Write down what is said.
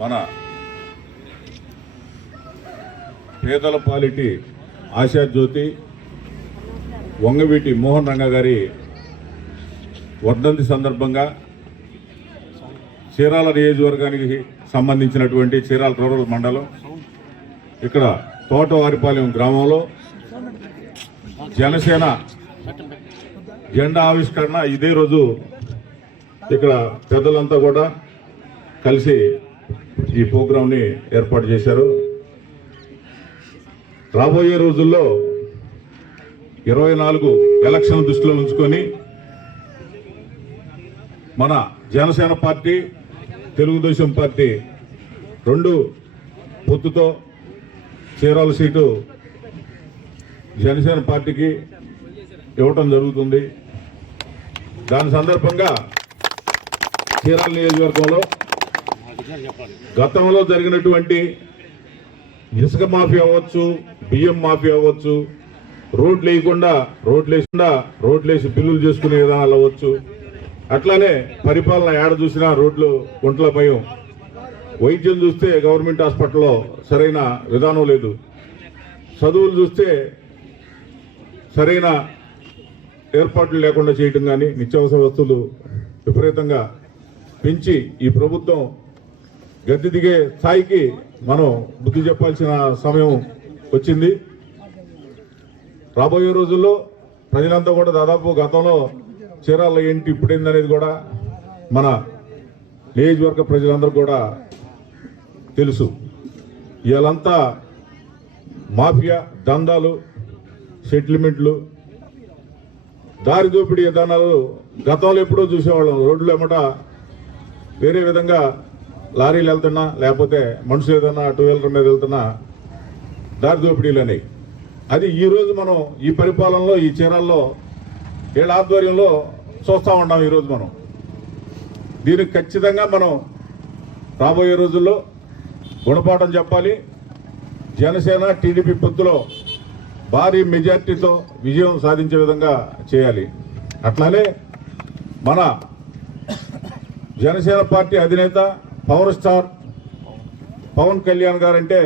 మన పేదల పాలిటి ఆశాజ్యోతి వంగవీటి మోహన్ రంగ గారి వర్ధంతి సందర్భంగా చీరాల నియోజకవర్గానికి సంబంధించినటువంటి చీరాల రూరల్ మండలం ఇక్కడ తోటవారిపాలెం గ్రామంలో జనసేన జెండా ఆవిష్కరణ ఇదే రోజు ఇక్కడ పెద్దలంతా కూడా కలిసి ఈ ప్రోగ్రాంని ఏర్పాటు చేశారు. రాబోయే రోజుల్లో 24 ఎలక్షన్ దృష్టిలో ఉంచుకొని మన జనసేన పార్టీ తెలుగుదేశం పార్టీ రెండు పొత్తుతో చీరాల సీటు జనసేన పార్టీకి ఇవ్వటం జరుగుతుంది. దాని సందర్భంగా చీరాల నియోజకవర్గంలో గతంలో జరిగినటువంటి ఇసుక మాఫీ అవ్వచ్చు, బియ్యం మాఫీ అవ్వచ్చు, రోడ్లేసి బిల్లులు చేసుకునే విధానాలు అవ్వచ్చు, అట్లానే పరిపాలన ఏడ చూసినా రోడ్లు గుంటల భయం, వైద్యం చూస్తే గవర్నమెంట్ హాస్పిటల్లో సరైన విధానం లేదు, చదువులు చూస్తే సరైన ఏర్పాట్లు లేకుండా చేయటం కానీ నిత్యావసర వస్తువులు విపరీతంగా పెంచి ఈ ప్రభుత్వం గద్దె దిగే స్థాయికి మనం బుద్ధి చెప్పాల్సిన సమయం వచ్చింది. రాబోయే రోజుల్లో ప్రజలంతా కూడా దాదాపు గతంలో చీరాల ఏంటి ఇప్పుడేందనేది కూడా మన నియోజకవర్గ ప్రజలందరూ కూడా తెలుసు. ఇవాళంతా మాఫియా దందాలు, సెటిల్మెంట్లు, దారి దోపిడీ విధానాలు గతంలో ఎప్పుడో చూసేవాళ్ళం. రోడ్లు ఎమ్మట వేరే విధంగా లారీలు వెళ్తున్నా, లేకపోతే మనుషులు ఏదన్నా టూ వీలర్ మీద వెళ్తున్నా దారి దోపిడీలు అనేవి. అది ఈరోజు మనం ఈ పరిపాలనలో ఈ చీరాల్లో వీళ్ళ ఆధ్వర్యంలో చూస్తూ ఉన్నాం. ఈరోజు మనం దీనికి ఖచ్చితంగా మనం రాబోయే రోజుల్లో గుణపాఠం చెప్పాలి. జనసేన టీడీపీ పొత్తులో భారీ మెజార్టీతో విజయం సాధించే విధంగా చేయాలి. అట్లానే మన జనసేన పార్టీ అధినేత power star Pawan Kalyan guarantee